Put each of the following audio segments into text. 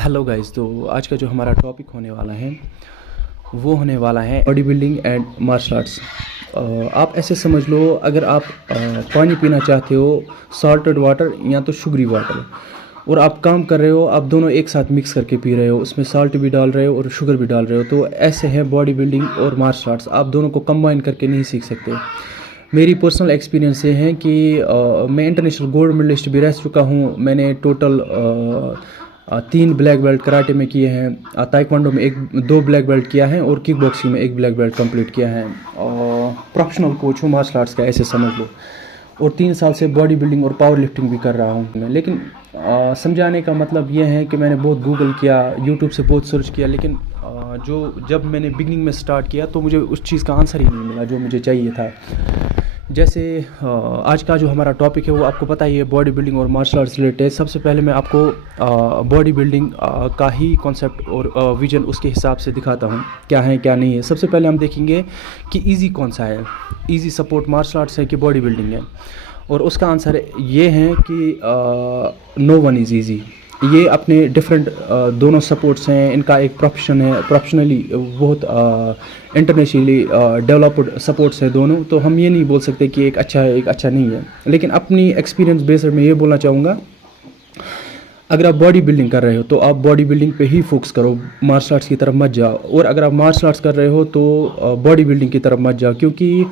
Hello guys. तो आज का जो हमारा टॉपिक होने वाला है वो होने वाला है body building and martial arts. आप ऐसे समझ लो, अगर आप पानी पीना चाहते हो, सॉल्टेड वाटर या तो शुगरी वाटर, और आप काम कर रहे हो, आप दोनों एक साथ मिक्स करके पी रहे हो, उसमें सॉल्ट भी डाल रहे हो और शुगर भी डाल रहे हो, तो ऐसे है बॉडी बिल्डिंग और मार्शल आर्ट्स। आप दोनों को कंबाइन करके नहीं सीख सकते। मेरी पर्सनल एक्सपीरियंस ये है कि मैं इंटरनेशनल गोल्ड मेडलिस्ट भी रह चुका हूँ। मैंने टोटल 3 ब्लैक बेल्ट कराटे में किए हैं, ताइक्वांडो में दो ब्लैक बेल्ट किया है और किक बॉक्सिंग में 1 ब्लैक बेल्ट कंप्लीट किया है। प्रोफेशनल कोच हूँ मार्शल आर्ट्स का, ऐसे समझ लो। और 3 साल से बॉडी बिल्डिंग और पावर लिफ्टिंग भी कर रहा हूँ मैं। लेकिन समझाने का मतलब ये है कि मैंने बहुत गूगल किया, यूट्यूब से बहुत सर्च किया, लेकिन जब मैंने बिगनिंग में स्टार्ट किया तो मुझे उस चीज़ का आंसर ही नहीं मिला जो मुझे चाहिए था। जैसे आज का जो हमारा टॉपिक है वो आपको पता ही है, बॉडी बिल्डिंग और मार्शल आर्ट्स रिलेटेड। सबसे पहले मैं आपको बॉडी बिल्डिंग का ही कॉन्सेप्ट और विजन उसके हिसाब से दिखाता हूँ क्या है क्या नहीं है। सबसे पहले हम देखेंगे कि इजी कौन सा है, इजी सपोर्ट मार्शल आर्ट्स है कि बॉडी बिल्डिंग है। और उसका आंसर ये है कि नो वन इज़ ईजी। ये अपने डिफरेंट दोनों सपोर्ट्स हैं, इनका एक प्रोफेशन है, प्रोफेशनली बहुत इंटरनेशनली डेवलप्ड सपोर्ट्स हैं दोनों। तो हम ये नहीं बोल सकते कि एक अच्छा है एक अच्छा नहीं है। लेकिन अपनी एक्सपीरियंस बेस्ड में ये बोलना चाहूँगा, अगर आप बॉडी बिल्डिंग कर रहे हो तो आप बॉडी बिल्डिंग पे ही फोकस करो, मार्शल आर्ट्स की तरफ मत जाओ। और अगर आप मार्शल आर्ट्स कर रहे हो तो बॉडी बिल्डिंग की तरफ मत जाओ, क्योंकि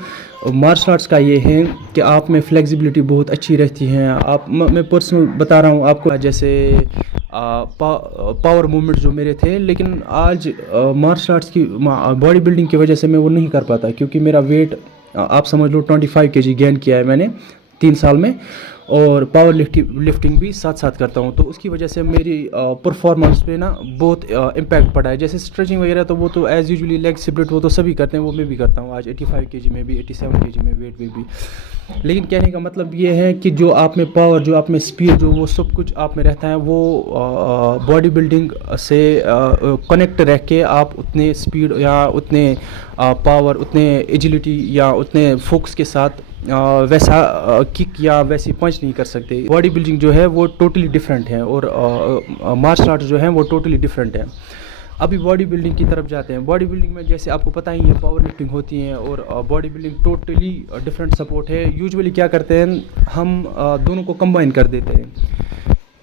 मार्शल आर्ट्स का ये है कि आप में फ्लेक्सिबिलिटी बहुत अच्छी रहती है। मैं पर्सनल बता रहा हूँ आपको, जैसे पावर मूवमेंट जो मेरे थे, लेकिन आज मार्शल आर्ट्स की बॉडी बिल्डिंग की वजह से मैं वो नहीं कर पाता, क्योंकि मेरा वेट आप समझ लो 25 kg गेन किया है मैंने 3 साल में, और पावर लिफ्टिंग भी साथ साथ करता हूँ। तो उसकी वजह से मेरी परफॉर्मेंस पे ना बहुत इम्पैक्ट पड़ा है। जैसे स्ट्रेचिंग वगैरह तो वो तो एज़ यूजुअली लेग स्प्लिट वो तो सभी करते हैं, वो मैं भी करता हूँ। आज 85 kg में भी, 87 kg में वेट भी। लेकिन कहने का मतलब ये है कि जो आप में पावर, जो आप में स्पीड, जो वो सब कुछ आप में रहता है, वो बॉडी बिल्डिंग से कनेक्ट रह के आप उतने स्पीड या उतने पावर, उतने एजिलिटी या उतने फोकस के साथ वैसा किक या वैसी पंच नहीं कर सकते। बॉडी बिल्डिंग जो है वो टोटली डिफरेंट है और मार्शल आर्ट जो है वो टोटली डिफरेंट है। अभी बॉडी बिल्डिंग की तरफ जाते हैं। बॉडी बिल्डिंग में जैसे आपको पता ही है पावर लिफ्टिंग होती है और body building totally different support है। यूजुअली क्या करते हैं हम, दोनों को कंबाइन कर देते हैं।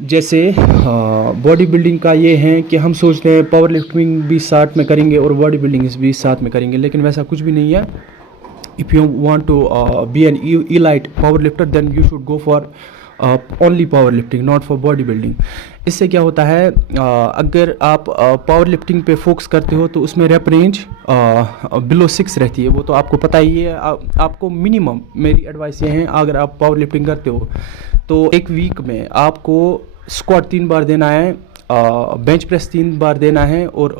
जैसे बॉडी बिल्डिंग का ये है कि हम सोचते हैं पावर लिफ्टिंग भी साथ में करेंगे और बॉडी बिल्डिंग भी साथ में करेंगे, लेकिन वैसा कुछ भी नहीं है। If you want to be an elite power lifter, then you should go for only power lifting, not for body building. इससे क्या होता है, अगर आप पावर लिफ्टिंग पे फोकस करते हो तो उसमें रेप रेंज बिलो 6 रहती है, वो तो आपको पता ही है। आपको मिनिमम मेरी एडवाइस ये है, अगर आप पावर लिफ्टिंग करते हो तो एक वीक में आपको स्क्वाट 3 बार देना है, बेंच प्रेस 3 बार देना है, और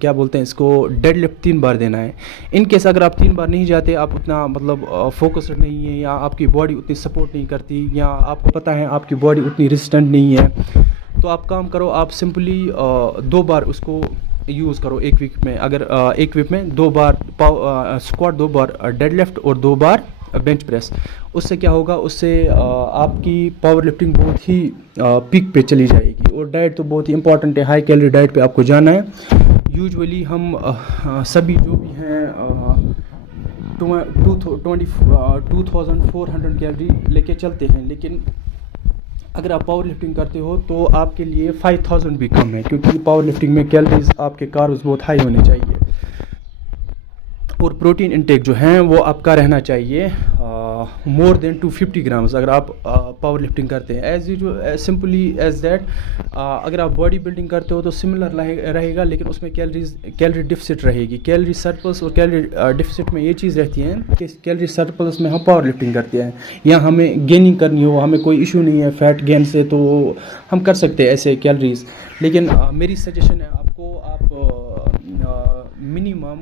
क्या बोलते हैं इसको, डेड लिफ्ट 3 बार देना है। इन केस अगर आप 3 बार नहीं जाते, आप उतना मतलब फोकस्ड नहीं है, या आपकी बॉडी उतनी सपोर्ट नहीं करती, या आपको पता है आपकी बॉडी उतनी रेजिस्टेंट नहीं है, तो आप काम करो, आप सिंपली 2 बार उसको यूज़ करो एक वीक में। अगर एक वीक में 2 बार स्क्वाट, 2 बार डेड लिफ्ट और 2 बार बेंच प्रेस, उससे क्या होगा, उससे आपकी पावर लिफ्टिंग बहुत ही पीक पे चली जाएगी। और डाइट तो बहुत ही इंपॉर्टेंट है, हाई कैलोरी डाइट पे आपको जाना है। यूजुअली हम सभी जो भी हैं 2400 कैलोरी लेके चलते हैं, लेकिन अगर आप पावर लिफ्टिंग करते हो तो आपके लिए 5000 भी कम है, क्योंकि पावर लिफ्टिंग में कैलोरीज, आपके कार्ब्स बहुत हाई होने चाहिए। और प्रोटीन इंटेक जो है वो आपका रहना चाहिए मोर देन 250 ग्राम्स अगर आप पावर लिफ्टिंग करते हैं। As usual, simply as that, अगर आप बॉडी बिल्डिंग करते हो तो सिमिलर रहेगा, लेकिन उसमें कैलोरी डिफिसिट रहेगी। कैलोरी सरप्लस और कैलोरी डिफिसिट में ये चीज़ रहती है कि कैलोरी सरप्लस में हम पावर लिफ्टिंग करते हैं, या हमें गेनिंग करनी हो, हमें कोई इशू नहीं है फैट गेन से, तो हम कर सकते हैं ऐसे कैलोरीज। लेकिन मेरी सजेशन है आपको, आप मिनिमम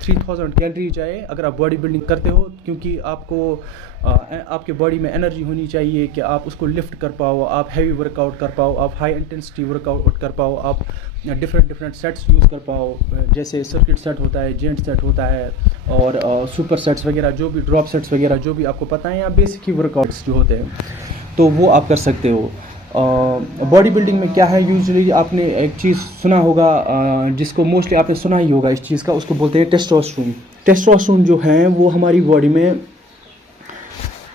3000 कैलोरी जाए अगर आप बॉडी बिल्डिंग करते हो, क्योंकि आपको आपके बॉडी में एनर्जी होनी चाहिए कि आप उसको लिफ्ट कर पाओ, आप हैवी वर्कआउट कर पाओ, आप हाई इंटेंसिटी वर्कआउट कर पाओ, आप डिफरेंट सेट्स यूज़ कर पाओ। जैसे सर्किट सेट होता है, जेंट सेट होता है, और सुपर सेट्स वगैरह, जो भी ड्रॉप सेट्स वगैरह जो भी आपको पता है, या बेसिक ही वर्कआउट्स जो होते हैं, तो वो आप कर सकते हो। बॉडी बिल्डिंग में क्या है, यूजुअली आपने एक चीज़ सुना होगा, जिसको मोस्टली आपने सुना ही होगा इस चीज़ का, उसको बोलते हैं टेस्टोस्टेरोन। टेस्टोस्टेरोन जो है वो हमारी बॉडी में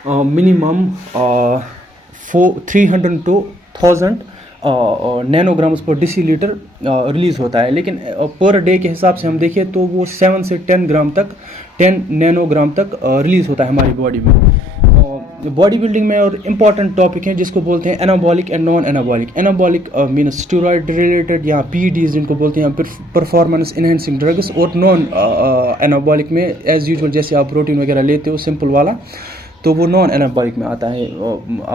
मिनिमम 300 to 1000 नैनोग्राम्स पर डेसीलीटर रिलीज़ होता है, लेकिन पर डे के हिसाब से हम देखें तो वो 7 से 10 नैनोग्राम तक रिलीज़ होता है हमारी बॉडी में। बॉडी बिल्डिंग में और इम्पॉर्टेंट टॉपिक हैं जिसको बोलते हैं anabolic and non anabolic. Anabolic means steroid related या पीईडीज जिनको बोलते हैं, परफॉर्मेंस इनहेंसिंग ड्रग्स, और नॉन एनाबॉलिक में एज यूजुअल जैसे आप प्रोटीन वगैरह लेते हो सिंपल वाला, तो वो नॉन एनाबॉलिक में आता है।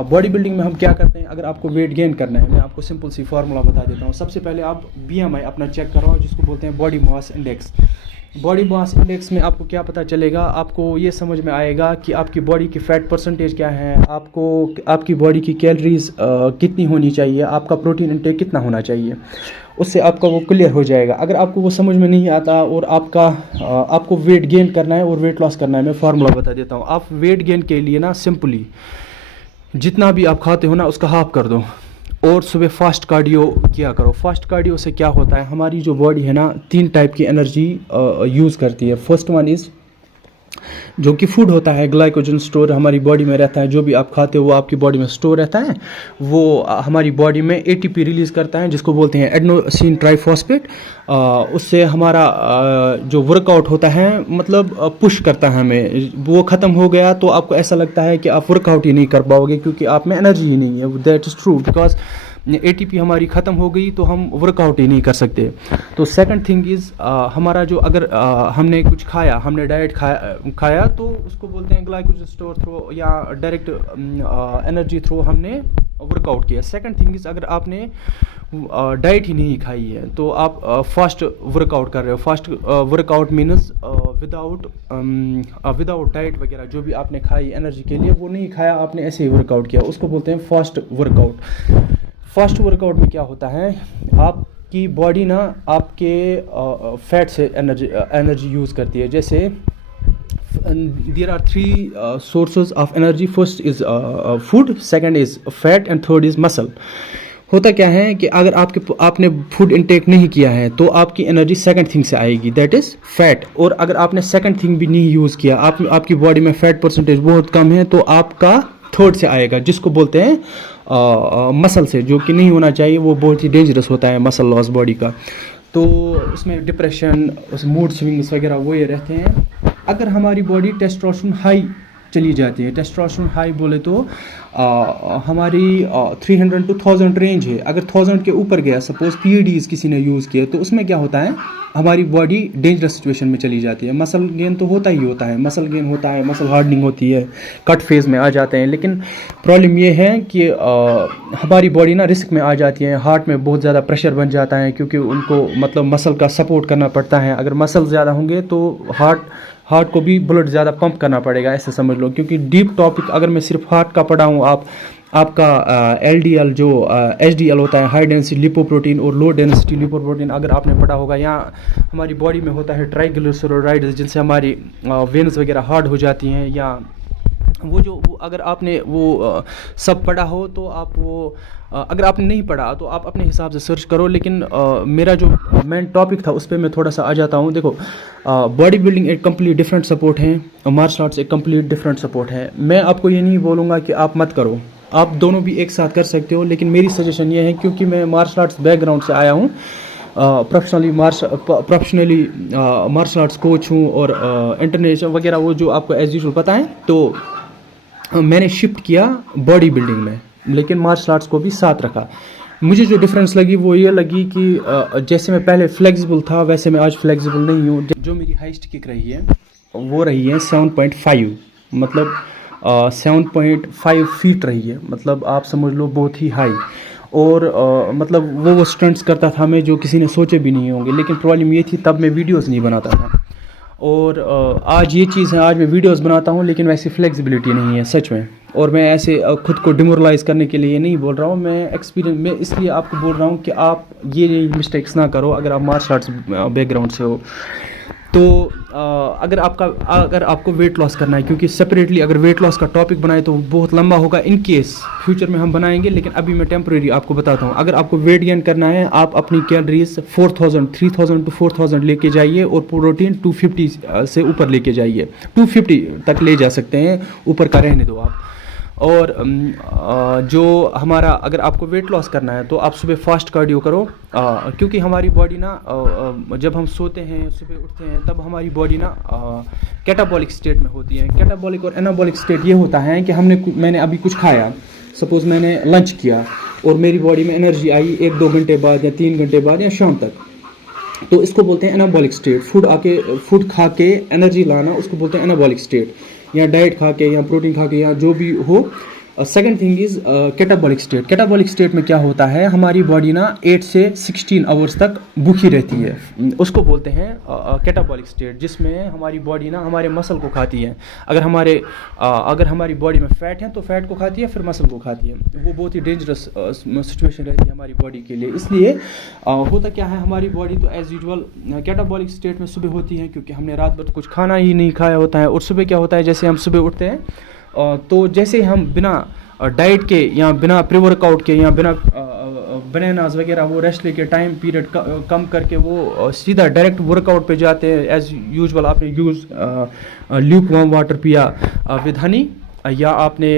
बॉडी बिल्डिंग में हम क्या करते हैं, अगर आपको वेट गेन करना है, मैं आपको सिंपल सी फार्मूला बता देता हूँ। सबसे पहले आप बीएमआई अपना चेक करवाओ, जिसको बोलते हैं body mass index. Body mass index में आपको क्या पता चलेगा, आपको ये समझ में आएगा कि आपकी बॉडी की फ़ैट परसेंटेज क्या है, आपको आपकी बॉडी की कैलोरीज कितनी होनी चाहिए, आपका प्रोटीन इंटेक कितना होना चाहिए, उससे आपका वो क्लियर हो जाएगा। अगर आपको वो समझ में नहीं आता और आपको वेट गेन करना है और वेट लॉस करना है, मैं फार्मूला बता देता हूँ। आप वेट गेन के लिए ना सिंपली जितना भी आप खाते हो ना उसका हाफ कर दो, और सुबह फास्ट कार्डियो किया करो। फास्ट कार्डियो से क्या होता है, हमारी जो बॉडी है ना 3 टाइप की एनर्जी यूज़ करती है। फर्स्ट वन इज़ जो कि फूड होता है, ग्लाइकोजन स्टोर हमारी बॉडी में रहता है, जो भी आप खाते हो वो आपकी बॉडी में स्टोर रहता है, वो हमारी बॉडी में एटीपी रिलीज़ करता है जिसको बोलते हैं एडेनोसिन ट्राइफॉस्फेट। उससे हमारा जो वर्कआउट होता है, मतलब पुश करता है हमें, वो ख़त्म हो गया तो आपको ऐसा लगता है कि आप वर्कआउट ही नहीं कर पाओगे क्योंकि आप में एनर्जी ही नहीं है। That is true, because ATP हमारी ख़त्म हो गई तो हम वर्कआउट ही नहीं कर सकते। तो सेकंड थिंग इज़ हमारा जो अगर हमने कुछ खाया, हमने डाइट खाया तो उसको बोलते हैं ग्लाइकोजन स्टोर थ्रू या डायरेक्ट एनर्जी थ्रू हमने वर्कआउट किया। सेकंड थिंग इज़ अगर आपने डाइट ही नहीं खाई है तो आप फास्ट वर्कआउट कर रहे हो। Fast workout means without diet वगैरह जो भी आपने खाई एनर्जी के लिए वो नहीं खाया, आपने ऐसे ही वर्कआउट किया, उसको बोलते हैं फास्ट वर्कआउट। फास्ट वर्कआउट में क्या होता है, आपकी बॉडी ना आपके फैट से एनर्जी यूज़ करती है। जैसे there are 3 sources of energy, first is food, second is fat and third is muscle. होता क्या है कि अगर आपने फूड इंटेक नहीं किया है तो आपकी एनर्जी सेकंड थिंग से आएगी, दैट इज़ फैट। और अगर आपने सेकंड थिंग भी नहीं यूज़ किया, आपकी बॉडी में फैट परसेंटेज बहुत कम है, तो आपका थर्ड से आएगा जिसको बोलते हैं मसल से, जो कि नहीं होना चाहिए, वो बहुत ही डेंजरस होता है मसल लॉस बॉडी का। तो उसमें डिप्रेशन, मूड स्विंग्स वगैरह वो ये रहते हैं। अगर हमारी बॉडी टेस्टोस्टेरोन हाई चली जाती है, टेस्टोस्टेरोन हाई बोले तो हमारी 300 to 1000 रेंज है, अगर 1000 के ऊपर गया, सपोज पीईडीज किसी ने यूज़ किया, तो उसमें क्या होता है, हमारी बॉडी डेंजरस सिचुएशन में चली जाती है। मसल गेन तो होता ही होता है, मसल गेन होता है, मसल हार्डनिंग होती है, कट फेज़ में आ जाते हैं, लेकिन प्रॉब्लम ये है कि हमारी बॉडी ना रिस्क में आ जाती है, हार्ट में बहुत ज़्यादा प्रेशर बन जाता है क्योंकि उनको मतलब मसल का सपोर्ट करना पड़ता है। अगर मसल ज़्यादा होंगे तो हार्ट को भी ब्लड ज़्यादा पंप करना पड़ेगा, ऐसे समझ लो। क्योंकि डीप टॉपिक अगर मैं सिर्फ हार्ट का पढ़ा हूँ, आपका LDL जो HDL होता है, हाई डेंसिटी लिपोप्रोटीन, और लो डेंसिटी लिपोप्रोटीन अगर आपने पढ़ा होगा, या हमारी बॉडी में होता है ट्राइग्लिसराइड्स जिनसे हमारी वेन्स वगैरह हार्ड हो जाती हैं, या वो अगर आपने वो सब पढ़ा हो तो आप वो अगर आपने नहीं पढ़ा तो आप अपने हिसाब से सर्च करो। लेकिन मेरा जो मेन टॉपिक था उस पर मैं थोड़ा सा आ जाता हूँ। देखो, बॉडी बिल्डिंग एक कंप्लीट डिफरेंट सपोर्ट है, मार्शल आर्ट्स एक कंप्लीट डिफरेंट सपोर्ट है। मैं आपको ये नहीं बोलूँगा कि आप मत करो, आप दोनों भी एक साथ कर सकते हो, लेकिन मेरी सजेशन ये है, क्योंकि मैं मार्शल आर्ट्स बैकग्राउंड से आया हूँ, प्रोफेशनली मार्शल आर्ट्स कोच हूँ, और इंटरनेशनल वगैरह वो जो आपको एज यूजुअल पता है, तो मैंने शिफ्ट किया बॉडी बिल्डिंग में, लेकिन मार्शल आर्ट्स को भी साथ रखा। मुझे जो डिफरेंस लगी वो ये लगी कि जैसे मैं पहले फ्लेक्सिबल था वैसे मैं आज फ्लेक्सिबल नहीं हूँ। जो मेरी हाइस्ट किक रही है वो रही है 7.5, मतलब 7.5 फीट रही है, मतलब आप समझ लो बहुत ही हाई। और मतलब वो स्टंट्स करता था मैं जो किसी ने सोचे भी नहीं होंगे, लेकिन प्रॉब्लम ये थी तब मैं वीडियोस नहीं बनाता था। और आज ये चीज़ है, आज मैं वीडियोस बनाता हूँ लेकिन वैसी फ्लेक्सिबिलिटी नहीं है सच में। और मैं ऐसे खुद को डिमोरलाइज़ करने के लिए नहीं बोल रहा हूँ, मैं एक्सपीरियंस में इसलिए आपको बोल रहा हूँ कि आप ये मिस्टेक्स ना करो अगर आप मार्शल आर्ट्स बैकग्राउंड से हो। तो अगर आपको वेट लॉस करना है, क्योंकि सेपरेटली अगर वेट लॉस का टॉपिक बनाए तो बहुत लंबा होगा, इन केस फ्यूचर में हम बनाएंगे, लेकिन अभी मैं टेम्प्रेरी आपको बताता हूँ। अगर आपको वेट गेन करना है, आप अपनी कैलोरीज 3000 टू 4000 लेके जाइए और प्रोटीन 250 से ऊपर लेके जाइए, 250 तक ले जा सकते हैं, ऊपर का रहने दो आप। और जो हमारा, अगर आपको वेट लॉस करना है तो आप सुबह फास्ट कार्डियो करो, क्योंकि हमारी बॉडी ना जब हम सोते हैं, सुबह उठते हैं, तब हमारी बॉडी ना कैटाबॉलिक स्टेट में होती है। कैटाबॉलिक और एनाबॉलिक स्टेट ये होता है कि मैंने अभी कुछ खाया, सपोज़ मैंने लंच किया और मेरी बॉडी में एनर्जी आई 1-2 घंटे बाद या 3 घंटे बाद या शाम तक, तो इसको बोलते हैं एनाबॉलिक स्टेट। फूड खा के एनर्जी लाना, उसको बोलते हैं एनाबॉलिक स्टेट, या डाइट खा के या प्रोटीन खा के या जो भी हो। Second thing is catabolic state. Catabolic state में क्या होता है, हमारी बॉडी ना 8 से 16 आवर्स तक भूखी रहती है, उसको बोलते हैं कैटाबॉलिक स्टेट, जिसमें हमारी बॉडी ना हमारे मसल को खाती है। अगर हमारी बॉडी में फैट है तो फैट को खाती है, फिर मसल को खाती है। वो बहुत ही डेंजरस सिचुएशन रहती है हमारी बॉडी के लिए। इसलिए होता क्या है, हमारी बॉडी तो एज़ यूजुअल कैटाबॉलिक स्टेट में सुबह होती है, क्योंकि हमने रात भर कुछ खाना ही नहीं खाया होता है। और सुबह क्या होता है, जैसे हम सुबह उठते हैं तो जैसे हम बिना डाइट के या बिना प्री वर्कआउट के या बिना बनानाज वगैरह वो रेस्ट लेके टाइम पीरियड कम करके वो सीधा डायरेक्ट वर्कआउट पे जाते हैं। एज़ यूजुअल आपने ल्यूक वार्म वाटर पिया विद हनी, या आपने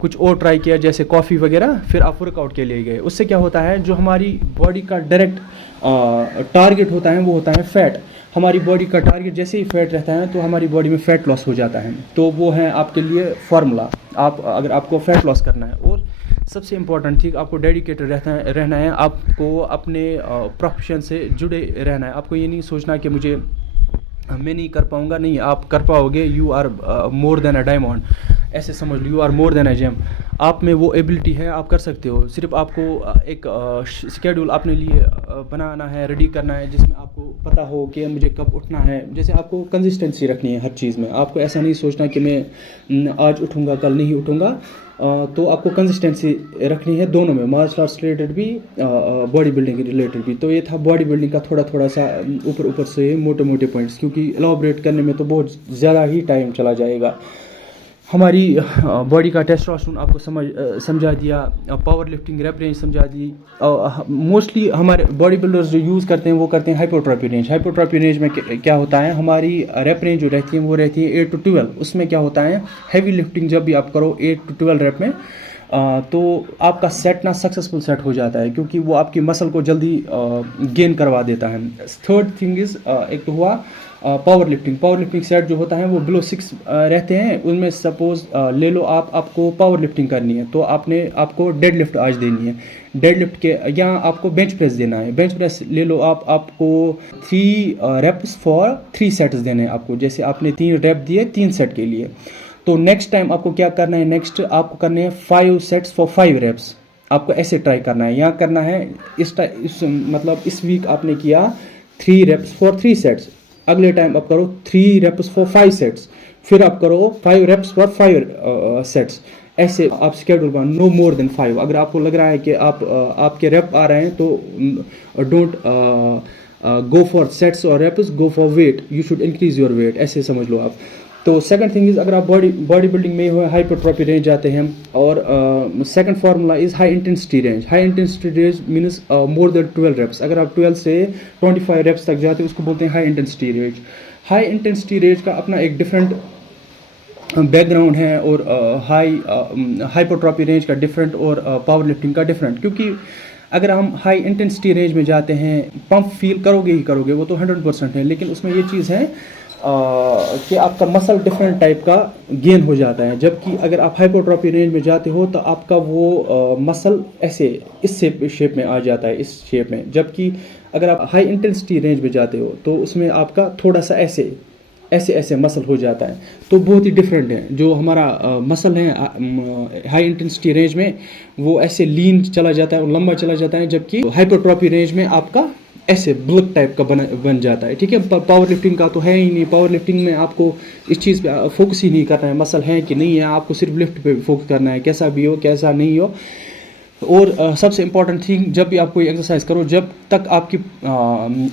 कुछ और ट्राई किया जैसे कॉफ़ी वगैरह, फिर आप वर्कआउट के लिए गए। उससे क्या होता है, जो हमारी बॉडी का डायरेक्ट टारगेट होता है वो होता है फैट। हमारी बॉडी का टारगेट जैसे ही फैट रहता है तो हमारी बॉडी में फ़ैट लॉस हो जाता है। तो वो है आपके लिए फार्मूला, अगर आपको फ़ैट लॉस करना है। और सबसे इम्पॉर्टेंट थिंग, आपको डेडिकेटेड रहना है, आपको अपने प्रोफेशन से जुड़े रहना है। आपको ये नहीं सोचना कि मैं नहीं कर पाऊँगा, नहीं, आप कर पाओगे। You are more than a diamond, ऐसे समझ लो, you are more than a gem. आप में वो एबिलिटी है, आप कर सकते हो। सिर्फ आपको एक शेड्यूल अपने लिए बनाना है, रेडी करना है, जिसमें आपको पता हो कि मुझे कब उठना है। जैसे आपको कंसिस्टेंसी रखनी है हर चीज़ में। आपको ऐसा नहीं सोचना कि मैं आज उठूँगा कल नहीं उठूँगा। तो आपको कंसिस्टेंसी रखनी है दोनों में, मार्शल आर्ट्स रिलेटेड भी, बॉडी बिल्डिंग रिलेटेड भी। तो ये था बॉडी बिल्डिंग का थोड़ा सा ऊपर से मोटे पॉइंट्स, क्योंकि एलॉबरेट करने में तो बहुत ज़्यादा ही टाइम चला जाएगा। हमारी बॉडी का टेस्टोस्टेरोन आपको समझा दिया, पावर लिफ्टिंग रेप रेंज समझा दी। मोस्टली हमारे बॉडी बिल्डर्स जो यूज़ करते हैं वो करते हैं हाइपरट्रॉफी रेंज। हाइपरट्रॉफी रेंज में क्या होता है, हमारी रेप रेंज जो रहती है वो रहती है 8 to 12। उसमें क्या होता है, हैवी लिफ्टिंग जब भी आप करो 8 to 12 रेप में, तो आपका सेट ना सक्सेसफुल सेट हो जाता है, क्योंकि वो आपकी मसल को जल्दी गेन करवा देता है। थर्ड थिंग इज़, एक तो हुआ पावर लिफ्टिंग सेट जो होता है वो बिलो 6 रहते हैं। उनमें सपोज ले लो आपको पावर लिफ्टिंग करनी है, तो आपको डेड लिफ्ट आज देनी है। डेड लिफ्ट के या आपको बेंच प्रेस देना है। बेंच प्रेस ले लो आपको 3 रेप्स फॉर 3 सेट्स देने हैं आपको। जैसे आपने 3 रेप दिए 3 सेट के लिए, तो नेक्स्ट टाइम आपको क्या करना है, नेक्स्ट आपको करने हैं 5 सेट्स फॉर 5 रेप्स। आपको ऐसे ट्राई करना है, या करना है मतलब इस वीक आपने किया 3 रेप्स फॉर 3 सेट्स, अगले टाइम आप करो 3 रेप्स फॉर 5 सेट्स, फिर आप करो 5 रेप्स फॉर 5 सेट्स। ऐसे आप स्केड्यूल बना, नो मोर देन 5। अगर आपको लग रहा है कि आपके रेप आ रहे हैं तो डोंट गो फॉर सेट्स और reps, go for weight, you should increase your weight, ऐसे समझ लो आप। तो सेकंड थिंग इज़, अगर आप बॉडी बिल्डिंग में हो हाइपरट्रॉफी रेंज जाते हैं, और second formula is high intensity range. High intensity range means more than 12 reps. अगर आप 12 से 25 रेप्स तक जाते हैं उसको बोलते हैं high intensity range. High intensity range का अपना एक डिफरेंट बैकग्राउंड है, और हाइपरट्रॉफी रेंज का डिफरेंट, और पावर लिफ्टिंग का डिफरेंट। क्योंकि अगर हम हाई इंटेंसिटी रेंज में जाते हैं, पंप फील करोगे ही करोगे, वो तो 100% है, लेकिन उसमें ये चीज़ है कि आपका मसल डिफरेंट टाइप का गेन हो जाता है। जबकि अगर आप हाइपरट्रॉफी रेंज में जाते हो तो आपका वो मसल ऐसे इस शेप में आ जाता है, इस शेप में। जबकि अगर आप हाई इंटेंसिटी रेंज में जाते हो तो उसमें आपका थोड़ा सा ऐसे मसल हो जाता है। तो बहुत ही डिफरेंट है। जो हमारा मसल है हाई इंटेंसिटी रेंज में वो ऐसे लीन चला जाता है और लंबा चला जाता है, जबकि हाइपरट्रॉफी रेंज में आपका ऐसे ब्लॉक टाइप का बन जाता है। ठीक है, पावर लिफ्टिंग का तो है ही नहीं। पावर लिफ्टिंग में आपको इस चीज़ पे फोकस ही नहीं करना है, मसल है कि नहीं है, आपको सिर्फ लिफ्ट पे फोकस करना है, कैसा भी हो कैसा नहीं हो। और सबसे इम्पॉर्टेंट थिंग, जब भी आप कोई एक्सरसाइज करो, जब तक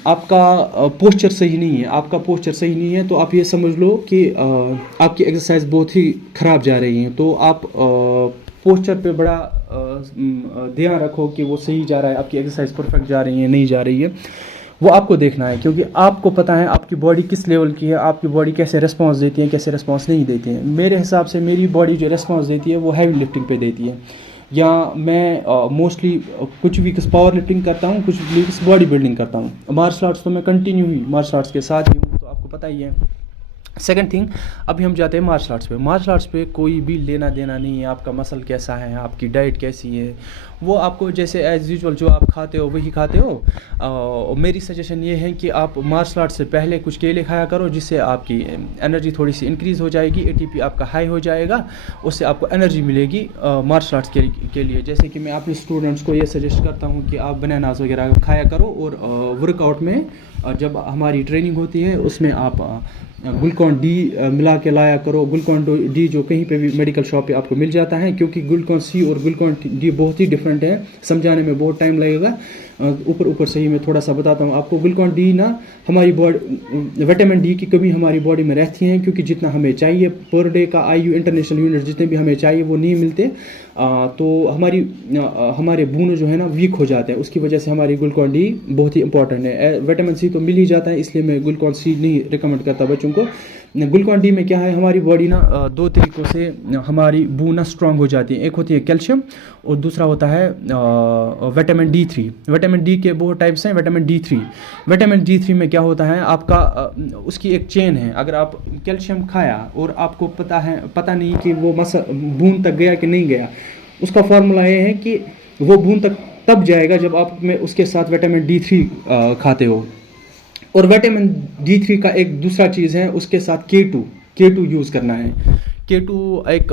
आपका पोस्चर सही नहीं है, आपका पोस्चर सही नहीं है, तो आप ये समझ लो कि आपकी एक्सरसाइज बहुत ही ख़राब जा रही है। तो आप पोस्चर पे बड़ा ध्यान रखो कि वो सही जा रहा है, आपकी एक्सरसाइज परफेक्ट जा रही है नहीं जा रही है, वो आपको देखना है। क्योंकि आपको पता है आपकी बॉडी किस लेवल की है, आपकी बॉडी कैसे रिस्पांस देती है, कैसे रिस्पांस नहीं देती है। मेरे हिसाब से मेरी बॉडी जो रिस्पांस देती है वो हैवी लिफ्टिंग पे देती है, या मैं मोस्टली कुछ वीक्स पावर लिफ्टिंग करता हूँ, कुछ वीक्स बॉडी बिल्डिंग करता हूँ। मार्शल आर्ट्स तो मैं कंटिन्यू ही मार्शल आर्ट्स के साथ ही हूँ, तो आपको पता ही है। सेकंड थिंग, अभी हम जाते हैं मार्शल आर्ट्स पे। मार्शल आर्ट्स पे कोई भी लेना देना नहीं है, आपका मसल कैसा है, आपकी डाइट कैसी है, वो आपको जैसे एज यूजुअल जो आप खाते हो वही खाते हो। मेरी सजेशन ये है कि आप मार्शल आर्ट्स से पहले कुछ केले खाया करो, जिससे आपकी एनर्जी थोड़ी सी इंक्रीज़ हो जाएगी, एटीपी आपका हाई हो जाएगा, उससे आपको एनर्जी मिलेगी मार्शल आर्ट्स के लिए। जैसे कि मैं अपने स्टूडेंट्स को ये सजेस्ट करता हूँ कि आप बनानास वगैरह खाया करो, और वर्कआउट में जब हमारी ट्रेनिंग होती है उसमें आप ग्लूकॉन डी मिला के लाया करो। ग्लूकॉन डी जो कहीं पे भी मेडिकल शॉप पे आपको मिल जाता है, क्योंकि ग्लूकॉन सी और ग्लूकॉन डी बहुत ही डिफरेंट है, समझाने में बहुत टाइम लगेगा। ऊपर से ही मैं थोड़ा सा बताता हूँ आपको। ग्लूकॉन डी ना, हमारी बॉडी विटामिन डी की कमी हमारी बॉडी में रहती है, क्योंकि जितना हमें चाहिए पर डे का आईयू इंटरनेशनल यूनिट जितने भी हमें चाहिए वो नहीं मिलते। तो हमारे बून जो है ना वीक हो जाते हैं, उसकी वजह से हमारी ग्लूकॉन डी बहुत ही इंपॉर्टेंट है। विटामिन सी तो मिल ही जाता है, इसलिए मैं ग्लूकॉन सी नहीं रिकमेंड करता बच्चों को। ग्लूकॉन डी में क्या है, हमारी बॉडी ना दो तरीक़ों से हमारी बून ना स्ट्रांग हो जाती है। एक होती है कैल्शियम और दूसरा होता है विटामिन D3। विटामिन डी के बहुत टाइप्स हैं। विटामिन D3 में क्या होता है, आपका उसकी एक चेन है। अगर आप कैल्शियम खाया और आपको पता नहीं कि वो बून तक गया कि नहीं गया, उसका फॉर्मूला ये है कि वो बून तक तब जाएगा जब आप में उसके साथ विटामिन D3 खाते हो। और विटामिन D3 का एक दूसरा चीज़ है, उसके साथ K2 यूज़ करना है। K2 एक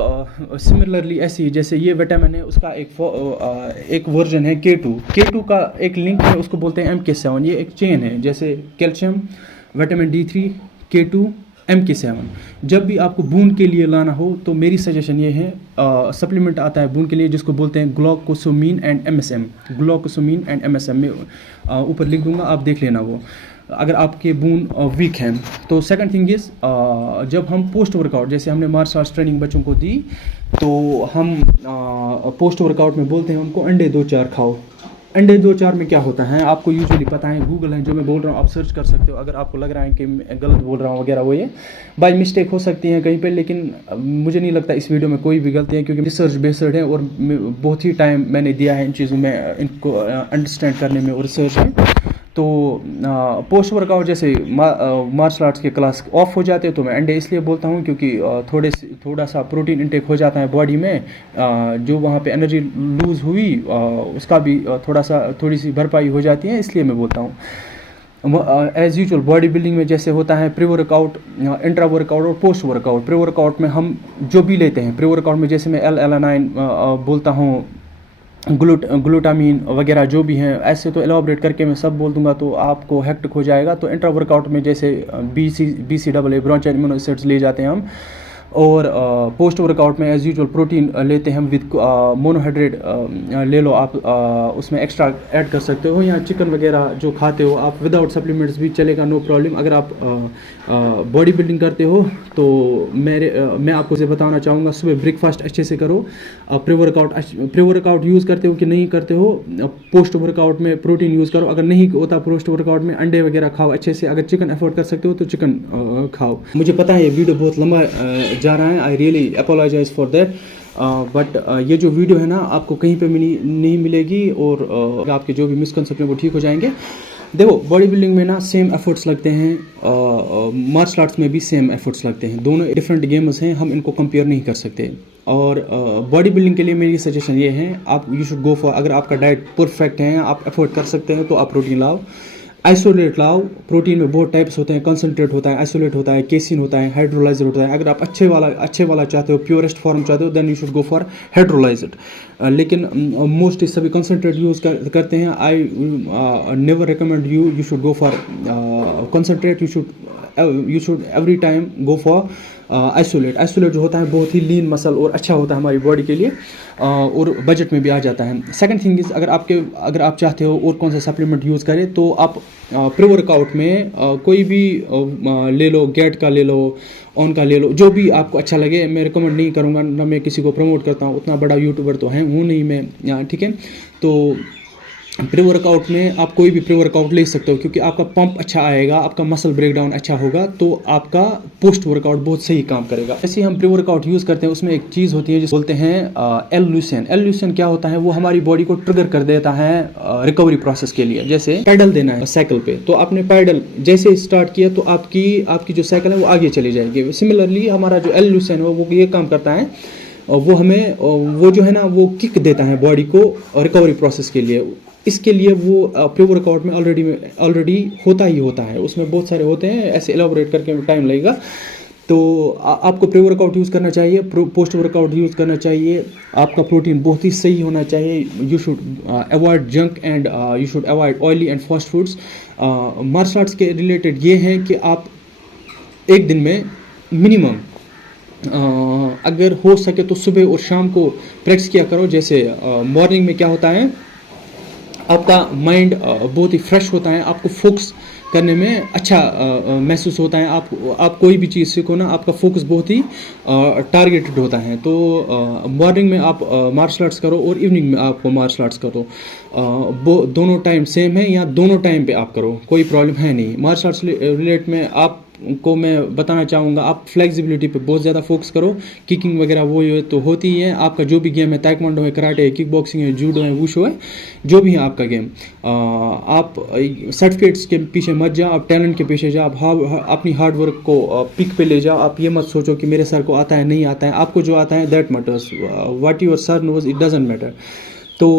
सिमिलरली ऐसी, जैसे ये विटामिन है उसका एक वर्जन है K2 का एक लिंक है, उसको बोलते हैं MK7। ये एक चेन है, जैसे calcium, vitamin D3, K2, MK7। जब भी आपको बून के लिए लाना हो तो मेरी सजेशन ये है, सप्लीमेंट आता है बून के लिए जिसको बोलते हैं ग्लूकोसामिन एंड MSM। मैं ऊपर लिख दूंगा, आप देख लेना वो, अगर आपके बून वीक हैं। तो सेकंड थिंग इज़, जब हम पोस्ट वर्कआउट, जैसे हमने मार्शल आर्ट्स ट्रेनिंग बच्चों को दी, तो हम पोस्ट वर्कआउट में बोलते हैं उनको अंडे 2-4 खाओ। अंडे 2-4 में क्या होता है आपको यूजुअली पता है, गूगल है जो मैं बोल रहा हूँ, आप सर्च कर सकते हो। अगर आपको लग रहा है कि मैं गलत बोल रहा हूँ वगैरह, वो ये बाय मिस्टेक हो सकती है कहीं पे, लेकिन मुझे नहीं लगता इस वीडियो में कोई भी गलती है, क्योंकि रिसर्च बेस्ड है और बहुत ही टाइम मैंने दिया है इन चीज़ों में, इनको अंडरस्टैंड करने में और रिसर्च में। तो पोस्ट वर्कआउट जैसे मार्शल आर्ट्स के क्लास ऑफ हो जाते हैं, तो मैं अंडे इसलिए बोलता हूँ क्योंकि थोड़ा सा प्रोटीन इंटेक हो जाता है बॉडी में, जो वहाँ पे एनर्जी लूज़ हुई उसका भी थोड़ी सी भरपाई हो जाती है, इसलिए मैं बोलता हूँ। एज यूजुअल बॉडी बिल्डिंग में जैसे होता है प्री वर्कआउट, इंट्रा वर्कआउट और पोस्ट वर्कआउट। प्री वर्कआउट में हम जो भी लेते हैं, प्री वर्कआउट में जैसे मैं L-alanine बोलता हूँ, ग्लूटामीन वगैरह जो भी हैं, ऐसे तो एलाबोरेट करके मैं सब बोल दूंगा तो आपको हेक्टिक हो जाएगा। तो इंट्रा वर्कआउट में जैसे BCAA ब्रोंचियल एमिनो एसिड्स ले जाते हैं हम, और पोस्ट वर्कआउट में एज यूजुअल प्रोटीन लेते हैं हम विद मोनोहाइड्रेट ले लो आप, उसमें एक्स्ट्रा ऐड कर सकते हो, या चिकन वगैरह जो खाते हो आप विदाउट सप्लीमेंट्स भी चलेगा, नो प्रॉब्लम। अगर आप बॉडी बिल्डिंग करते हो तो मैं आपको से बताना चाहूँगा, सुबह ब्रेकफास्ट अच्छे से करो। प्री वर्कआउट यूज़ करते हो कि नहीं करते हो, पोस्ट वर्कआउट में प्रोटीन यूज़ करो। अगर नहीं होता पोस्ट वर्कआउट में, अंडे वगैरह खाओ अच्छे से। अगर चिकन अफोर्ड कर सकते हो तो चिकन खाओ। मुझे पता है ये वीडियो बहुत लंबा जा रहा है, I really apologise for that, but ये जो वीडियो है ना आपको कहीं पे नहीं मिलेगी, और आपके जो भी मिसकंसेप्शन वो ठीक हो जाएंगे। देखो बॉडी बिल्डिंग में ना सेम एफर्ट्स लगते हैं, मार्शल आर्ट्स में भी सेम एफर्ट्स लगते हैं, दोनों डिफरेंट गेम्स हैं, हम इनको कंपेयर नहीं कर सकते। और बॉडी बिल्डिंग के लिए मेरी सजेशन ये है, आप यू शुड गो फॉर, अगर आपका डाइट परफेक्ट है, आप एफर्ट कर सकते हैं, तो आप प्रोटीन लाओ, आइसोलेट लाओ। प्रोटीन में बहुत टाइप्स होते हैं, कंसनट्रेट होता है, आइसोलेट होता है, केसिन होता है, हाइड्रोलाइजर होता है। अगर आप अच्छे वाला चाहते हो, प्योरेस्ट फॉर्म चाहते हो, then you should go for hydrolyser. लेकिन मोस्टली सभी कंसनट्रेट यूज़ करते हैं। I never recommend you should go for concentrate, you should you should every time go for isolate जो होता है बहुत ही लीन मसल और अच्छा होता है हमारी बॉडी के लिए, और बजट में भी आ जाता है। सेकंड थिंग इज़, अगर आप चाहते हो और कौन सा सप्लीमेंट यूज़ करें तो आप प्री वर्कआउट में कोई भी ले लो, गेट का ले लो, ऑन का ले लो, जो भी आपको अच्छा लगे। मैं रिकमेंड नहीं करूँगा, ना मैं किसी को प्रमोट करता हूँ, उतना बड़ा यूट्यूबर तो हूँ नहीं मैं, ठीक है। तो प्री वर्कआउट में आप कोई भी प्री वर्कआउट ले सकते हो, क्योंकि आपका पंप अच्छा आएगा, आपका मसल ब्रेकडाउन अच्छा होगा, तो आपका पोस्ट वर्कआउट बहुत सही काम करेगा। ऐसे हम प्री वर्कआउट यूज़ करते हैं, उसमें एक चीज़ होती है जिसे बोलते हैं एल-ल्यूसीन। एल-ल्यूसीन क्या होता है, वो हमारी बॉडी को ट्रिगर कर देता है रिकवरी प्रोसेस के लिए। जैसे पैडल देना है साइकिल पे, तो आपने पैडल जैसे स्टार्ट किया तो आपकी जो साइकिल है वो आगे चली जाएगी। सिमिलरली हमारा जो एल-ल्यूसीन है वो ये काम करता है, वो हमें वो जो है ना वो किक देता है बॉडी को रिकवरी प्रोसेस के लिए। इसके लिए वो प्री वर्कआउट में ऑलरेडी होता है, उसमें बहुत सारे होते हैं, ऐसे एलाबोरेट करके टाइम लगेगा। तो आपको प्री वर्कआउट यूज़ करना चाहिए, पोस्ट वर्कआउट यूज़ करना चाहिए। आपका प्रोटीन बहुत ही सही होना चाहिए। You should avoid junk and you should avoid oily and fast foods. Martial arts के रिलेटेड ये हैं कि आप एक दिन में मिनिमम अगर हो सके तो सुबह और शाम को प्रैक्टिस किया करो। जैसे मॉर्निंग में क्या होता है, आपका माइंड बहुत ही फ्रेश होता है, आपको फोकस करने में अच्छा महसूस होता है। आप कोई भी चीज़ सीखो ना, आपका फोकस बहुत ही टारगेटेड होता है। तो मॉर्निंग में आप मार्शल आर्ट्स करो और इवनिंग में आप मार्शल आर्ट्स करो। दोनों टाइम सेम है या दोनों टाइम पे आप करो, कोई प्रॉब्लम है नहीं। मार्शल आर्ट्स रिलेट में आपको मैं बताना चाहूँगा, आप फ्लेक्सिबिलिटी पे बहुत ज़्यादा फोकस करो। किकिंग वगैरह वो तो होती ही है, आपका जो भी गेम है, ताइक्वांडो है, कराटे है, किक बॉक्सिंग है, जूडो है, वुशो है, जो भी है आपका गेम, आप सर्टिफिकेट्स के पीछे मत जाओ, आप टैलेंट के पीछे जाओ, आप अपनी हार्ड वर्क को पीक पे ले जाओ। आप ये मत सोचो कि मेरे सर को आता है नहीं आता है, आपको जो आता है that matters, what your sir knows it doesn't matter. तो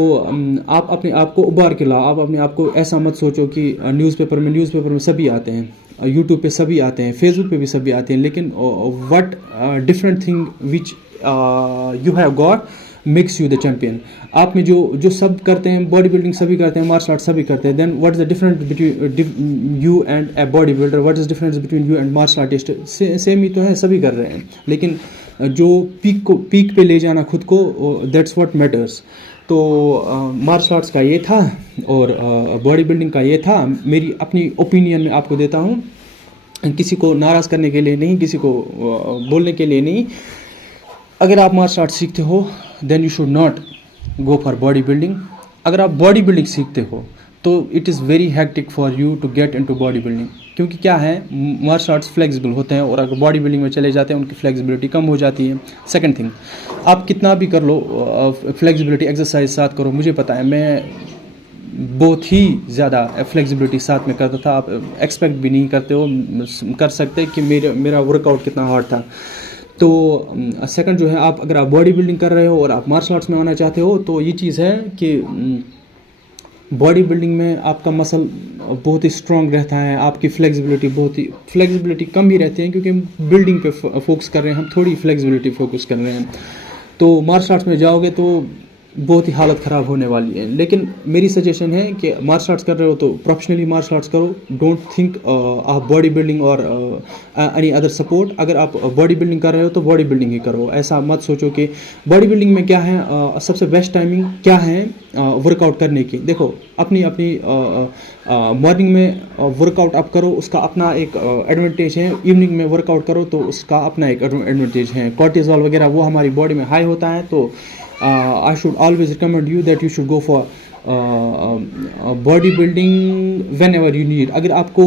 आप अपने आप को उबार के लाओ। आप अपने आप को ऐसा मत सोचो कि न्यूज़पेपर में सभी आते हैं, यूट्यूब पे सभी आते हैं, फेसबुक पे भी सभी आते हैं, लेकिन what different thing which you have got makes you the champion. आप में जो सब करते हैं, बॉडी बिल्डिंग सभी करते हैं, मार्शल आर्ट सभी करते हैं, then what is the difference between you and a body builder, what is difference between you and martial artist? Same ही तो है, सभी कर रहे हैं, लेकिन जो पीक पे ले जाना खुद को, दैट्स व्हाट मैटर्स। तो मार्शल आर्ट्स का ये था और बॉडी बिल्डिंग का ये था। मेरी अपनी ओपिनियन में आपको देता हूँ, किसी को नाराज़ करने के लिए नहीं, किसी को बोलने के लिए नहीं। अगर आप मार्शल आर्ट सीखते हो then you should not go for body building. अगर आप बॉडी बिल्डिंग सीखते हो तो it is very hectic for you to get into body building, क्योंकि क्या है, मार्शल आर्ट्स फ्लेक्सिबल होते हैं और अगर बॉडी बिल्डिंग में चले जाते हैं उनकी फ्लेक्सिबिलिटी कम हो जाती है। सेकंड थिंग, आप कितना भी कर लो फ्लेक्सिबिलिटी एक्सरसाइज साथ करो, मुझे पता है मैं बहुत ही ज़्यादा फ्लेक्सिबिलिटी साथ में करता था, आप एक्सपेक्ट भी नहीं कर सकते कि मेरा वर्कआउट कितना हार्ड था। तो सेकंड जो है, अगर आप बॉडी बिल्डिंग कर रहे हो और आप मार्शल आर्ट्स में आना चाहते हो तो ये चीज़ है कि बॉडी बिल्डिंग में आपका मसल बहुत ही स्ट्रॉन्ग रहता है, आपकी फ्लेक्सिबिलिटी कम ही रहती है, क्योंकि बिल्डिंग पे फोकस कर रहे हैं हम, थोड़ी फ्लेक्सिबिलिटी फोकस कर रहे हैं। तो मार्शल आर्ट्स में जाओगे तो बहुत ही हालत ख़राब होने वाली है। लेकिन मेरी सजेशन है कि मार्शल आर्ट्स कर रहे हो तो प्रोफेशनली मार्शल आर्ट्स करो, don't think of body building और एनी अदर सपोर्ट। अगर आप बॉडी बिल्डिंग कर रहे हो तो बॉडी बिल्डिंग ही करो, ऐसा मत सोचो कि बॉडी बिल्डिंग में क्या है, सबसे बेस्ट टाइमिंग क्या है वर्कआउट करने की। देखो, अपनी मॉर्निंग में वर्कआउट आप करो, उसका अपना एक एडवांटेज है, इवनिंग में वर्कआउट करो तो उसका अपना एक एडवांटेज है। कॉर्टिसोल वगैरह वो हमारी बॉडी में हाई होता है, तो I should always recommend you that you should go for body building whenever you need. अगर आपको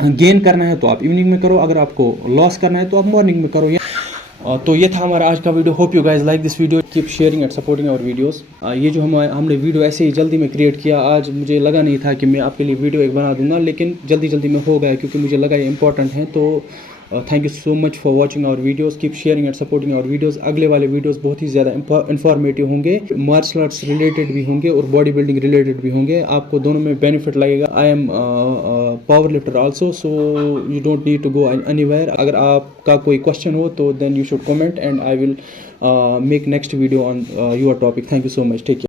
गेन करना है तो आप इवनिंग में करो, अगर आपको लॉस करना है तो आप मॉर्निंग में करो। तो ये था हमारा आज का video. Hope you guys like this video, keep sharing and supporting our videos. ये जो हमने वीडियो ऐसे ही जल्दी में क्रिएट किया, आज मुझे लगा नहीं था कि मैं आपके लिए वीडियो एक बना दूंगा, लेकिन जल्दी में हो गया क्योंकि मुझे लगा ये इंपॉर्टेंट है। तो thank you so much for watching our videos, keep sharing and supporting our videos. अगले वाले वीडियोस बहुत ही ज़्यादा इन्फॉर्मेटिव होंगे, मार्शल आर्ट्स रिलेटेड भी होंगे और बॉडी बिल्डिंग रिलेटेड भी होंगे, आपको दोनों में बेनिफिट लगेगा। I am power lifter also, so you don't need to go anywhere. अगर आपका कोई क्वेश्चन हो तो then you should comment and I will make next video on your topic. Thank you so much, take care.